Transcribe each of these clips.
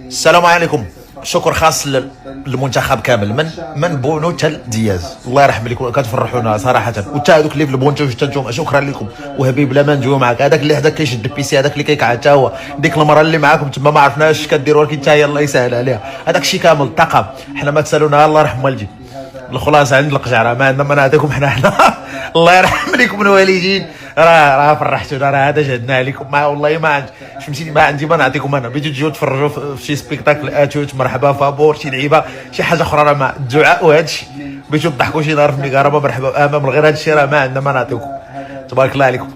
السلام عليكم. شكر خاص للمنتخب كامل من بونو حتى دياز، الله يرحم لكم كتفرحونا صراحه. وتا هذوك اللي في البونتو حتى نتوما شكرا لكم. وهبيب لا ما ندويو معاك، هذاك اللي حدا كيشد البيسي، هذاك اللي كيقعد حتى هو، ديك المره اللي معاكم تما ما عرفناش اش كديروا، ولكن حتى هي الله يسهل عليها. هذاك الشيء كامل الطاقم، حنا ما تسالونا، الله يرحم والدي. الخلاصه عند القجعره ما عندنا ما نعطيكم حنا الله يرحم لكم الوالدين. راه فرحتونا، راه هذا جهدنا عليكم. ما والله ما عندي فهمتيني، ما عندي ما نعطيكم انا. بغيتو تجيو تفرجوا في شي سبيكتاكل اتوت مرحبا، فابور شي لعيبه شي حاجه اخرى، راه ما الدعاء وهذا الشيء. بغيتو تضحكوا شي نهار في ميكاربا مرحبا امام، غير هذا الشيء راه ما عندنا ما نعطيكم. تبارك الله عليكم.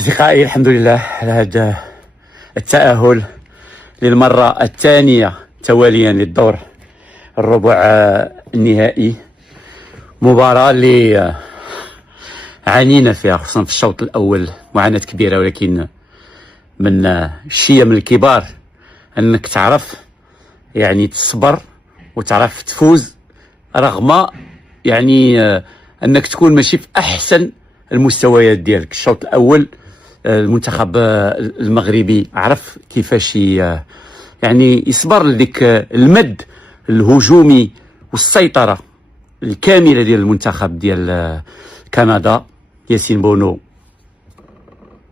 أصدقائي الحمد لله على هذا التأهل للمرة الثانية تواليا للدور الربع النهائي. مباراة اللي عانينا فيها خصوصا في الشوط الأول معاناة كبيرة، ولكن من الشيء من الكبار أنك تعرف يعني تصبر وتعرف تفوز رغم يعني أنك تكون ماشي في أحسن المستويات ديالك. الشوط الأول المنتخب المغربي عرف كيفاش يعني يصبر لديك المد الهجومي والسيطرة الكاملة ديال المنتخب ديال كندا. ياسين بونو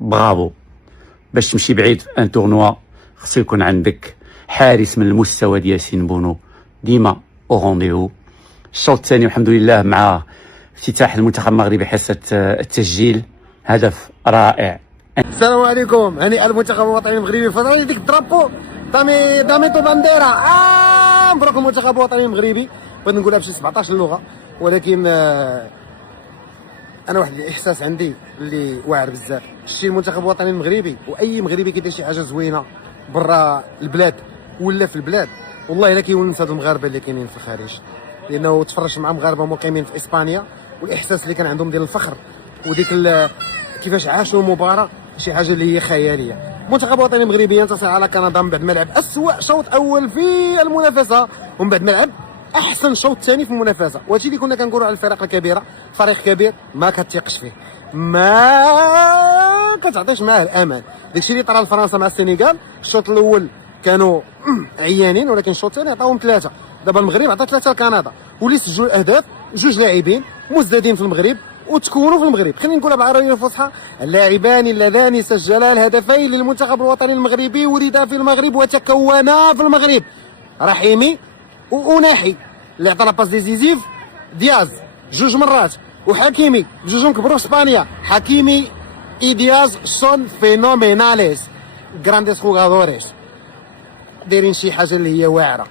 برافو، باش تمشي بعيد في ان تورنوا خصو يكون عندك حارس من المستوى ديال ياسين بونو ديما او رونديو. الشوط الثاني والحمد لله مع افتتاح المنتخب المغربي حصة التسجيل، هدف رائع. السلام عليكم. هنيئا المنتخب الوطني المغربي فضل ديك الدرابو داميتو بانديرا. مبروك المنتخب الوطني المغربي. بغيت نقولها بشي 17 لغه، ولكن انا واحد الاحساس عندي اللي واعر بزاف. شتي المنتخب الوطني المغربي واي مغربي كيدير شي حاجه زوينه برا البلاد ولا في البلاد، والله الا كيونس هاد المغاربه اللي كاينين في الخارج، لانه تفرجت مع مغاربه مقيمين في اسبانيا والاحساس اللي كان عندهم ديال الفخر وديك كيفاش عاشوا المباراه شي حاجه اللي هي خياليه. المنتخب الوطني المغربي ينتصر على كندا من بعد ما لعب اسوء شوط اول في المنافسه، ومن بعد ما لعب احسن شوط ثاني في المنافسه. وهادشي اللي كنا كنقولوا على الفرق الكبيره، فريق كبير ما كتثقش فيه، ما كتعطيش معاه الامان. داكشي اللي طرا لفرنسا مع السنغال، الشوط الاول كانوا عيانين، ولكن الشوط الثاني عطاوهم ثلاثه. دابا المغرب عطى ثلاثه لكندا، واللي سجلوا الاهداف جوج لاعبين مزدادين في المغرب وتكونوا في المغرب. خلينا نقولها بالعربيه الفصحى، اللاعبان اللذان سجلا الهدفين للمنتخب الوطني المغربي ولدا في المغرب وتكونا في المغرب، رحيمي وأناحي اللي عطى لاباس ديزيزيف، دياز جوج مرات، وحكيمي بجوجهم كبروا في اسبانيا. حكيمي اي دياز سون فينوميناليس غرانديس خوغادوريس، دايرين شي حاجه اللي هي واعره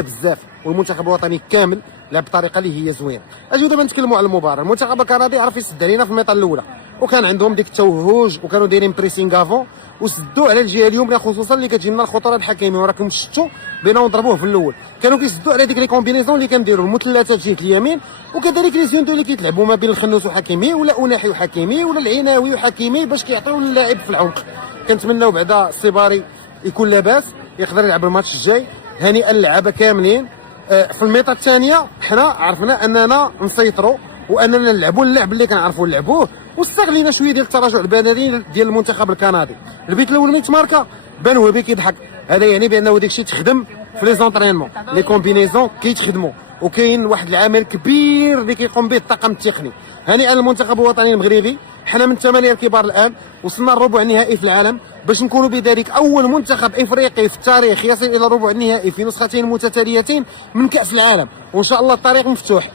بزاف. والمنتخب الوطني كامل لعب بطريقه اللي هي زوينه. اجيو دابا نتكلموا على المباراه. المنتخب الكندي عرف يسد علينا في الميطه الاولى، وكان عندهم ديك التوهج وكانوا دايرين بريسينغ افون وسدوا على الجهه اليمنى، خصوصا اللي كتجي لنا الخطوره الحكيمي، وراكم شفتوا بينا نضربوه في الاول. كانوا كيسدوا على ديك لي كومبينيزون اللي كنديروا المثلثات جهه اليمين، وكذلك لي زيندو اللي كيتلعبوا ما بين الخنوس وحكيمي ولا اناحي وحكيمي ولا العناوي وحكيمي باش كيعطيو للاعب في العمق. كنتمناو بعدا السيباري يكون لاباس يقدر يلعب الماتش الجاي. هنيئا اللعابه كاملين. في الميطه الثانيه حنا عرفنا اننا نسيطروا واننا نلعبوا اللعب اللي كنعرفوا نلعبوه، واستغلينا شويه ديال التراجع البدني ديال المنتخب الكندي. البيت الاول ملي تماركا بان هو كيضحك، هذا يعني بانه داكشي تخدم في لي زونطرينمون، لي كومبينيزون كيتخدموا، وكاين واحد العامل كبير اللي كيقوم به الطاقم التقني. هنيئا المنتخب الوطني المغربي. حنا من الثمانيه الكبار الان وصلنا الربع النهائي في العالم، باش نكونوا بذلك اول منتخب افريقي في التاريخ يصل الى الربع النهائي في نسختين متتاليتين من كاس العالم، وان شاء الله الطريق مفتوح.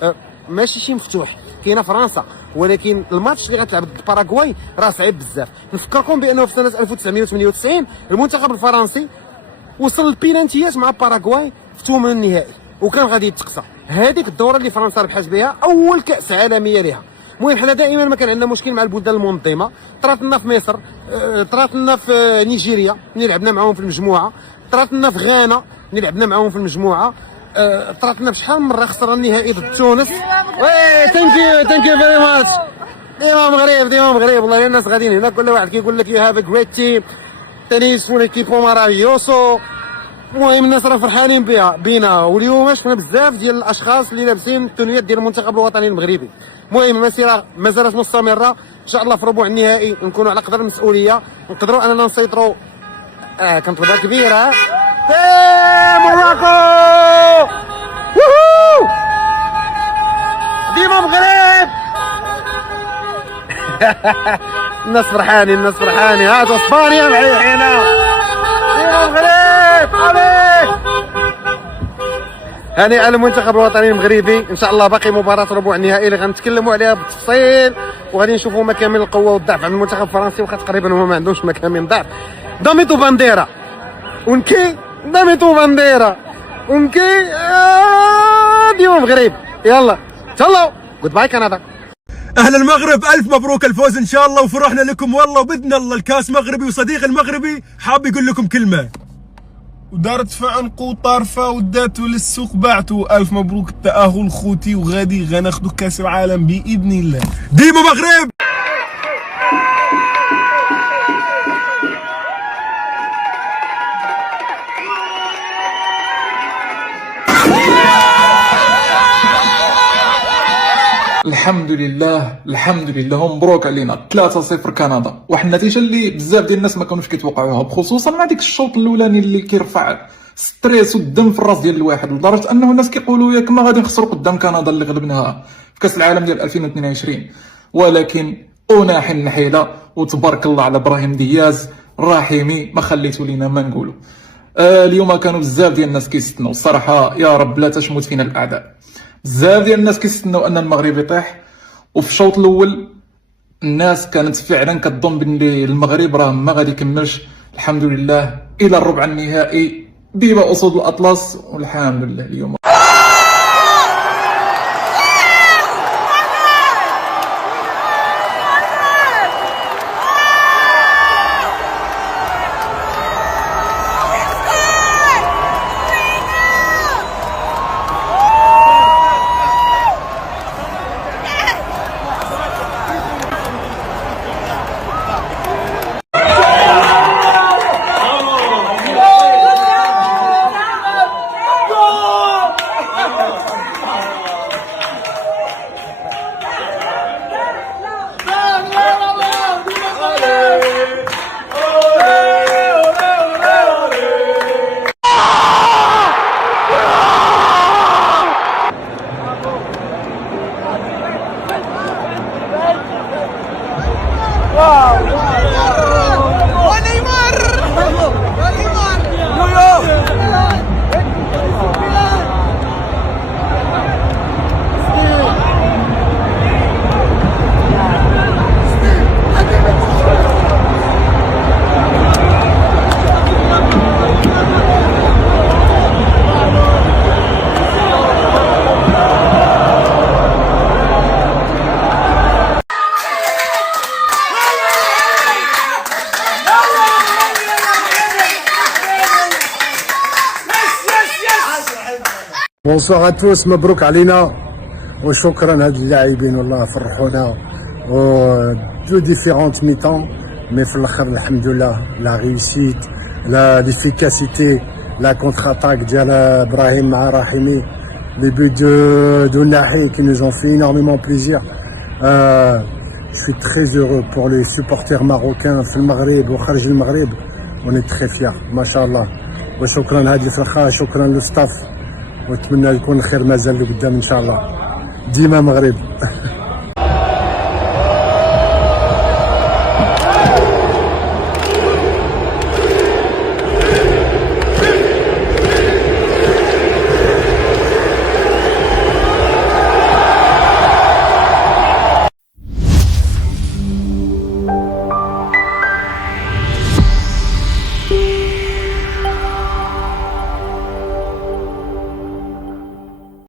ماشي شي مفتوح، كاينه فرنسا، ولكن الماتش اللي غتلعب ضد باراغواي راه صعيب بزاف. نفكركم بانه في سنه 1998 المنتخب الفرنسي وصل البينانتيات مع باراغواي في ثمن النهائي وكان غادي يتقصى. هذيك الدوره اللي فرنسا ربحت بها اول كاس عالميه لها. المهم حنا دائما ما كان عندنا مشكل مع البلدان المنظمه، طرات لنا في مصر، طرات لنا في نيجيريا ملي لعبنا معاهم في المجموعه، طرات لنا في غانا ملي لعبنا معاهم في المجموعه، طرات لنا بشحال من مره خسرنا النهائي ضد تونس. وي ثانك يو فيري ماتش. ديما مغرب والله الناس غاديين هنا كل واحد كيقول لك يو هاف ا جريت تيم، تنس فون ايكيبو مارافيوسو. المهم الناس راه فرحانين بينا، واليوم شفنا بزاف ديال الاشخاص اللي لابسين التونيات ديال المنتخب الوطني المغربي. المهم المسيره مازالت مستمره، ان شاء الله في ربع النهائي نكونوا على قدر المسؤوليه، نقدروا اننا نسيطروا. كانت ضربه كبيره. موراكو ديما مغرب. الناس فرحانين هاتوا اسبانيا محيحينا. ديما مغرب عليك. هنيئا للمنتخب الوطني المغربي. ان شاء الله باقي مباراه ربع النهائي اللي غنتكلموا عليها بالتفصيل، وغادي نشوفوا مكامن القوه والضعف عند المنتخب الفرنسي، واخا تقريبا هما ما عندهمش مكامن ضعف. داميتو بانديرا ونكي داميتو بانديرا ونكي ديما مغرب. يلا تهلاو، جود باي كندا. اهل المغرب الف مبروك الفوز ان شاء الله، وفرحنا لكم والله، وباذن الله الكاس مغربي. وصديق المغربي حاب يقول لكم كلمه. ودارت في عنقو طرفه وداتو للسوق بعتو. الف مبروك التاهل خوتي، وغادي غناخدو كاس العالم باذن الله. ديما مغرب. الحمد لله مبروك علينا 3-0 كندا. واحد النتيجه اللي بزاف ديال الناس ما كانوش كيتوقعوها، بخصوصا مع ديك الشوط الاولاني اللي كيرفع ستريس والدم في الراس ديال الواحد، لدرجه انه الناس كيقولوا ياك ما غادي نخسروا قدام كندا اللي غلبناها في كاس العالم ديال 2022. ولكن اناحي النحيله وتبارك الله على ابراهيم دياز الرحيمي، ما خليتو لينا ما نقولوا. اليوم كانوا بزاف ديال الناس كيستناو الصراحه، يا رب لا تشمت فينا الاعداء. بزاف ديال الناس كيستناو ان المغرب يطيح، وفي الشوط الاول الناس كانت فعلا كتظن بلي المغرب راه ما غادي يكملش. الحمد لله الى الربع النهائي، ديما اسود الاطلس، والحمد لله اليوم. بونسوار ا توس، مبروك علينا وشكرا هاد اللاعبين والله فرحونا. و دو ديفيرونت ميتون مي في الاخر الحمد لله لا ريوسيت لا ليفيكاسيتي لا كونتر اتاك ديال ابراهيم مع رحيمي، لي بوت دو ناحي qui nous ont fait énormément plaisir. Je suis très heureux pour les supporters marocains في المغرب وخارج المغرب، on est très fiers ما شاء الله. وشكرا هذه الفرحه، شكرا للستاف، ونتمنى يكون الخير مازال لقدام ان شاء الله. ديما مغرب.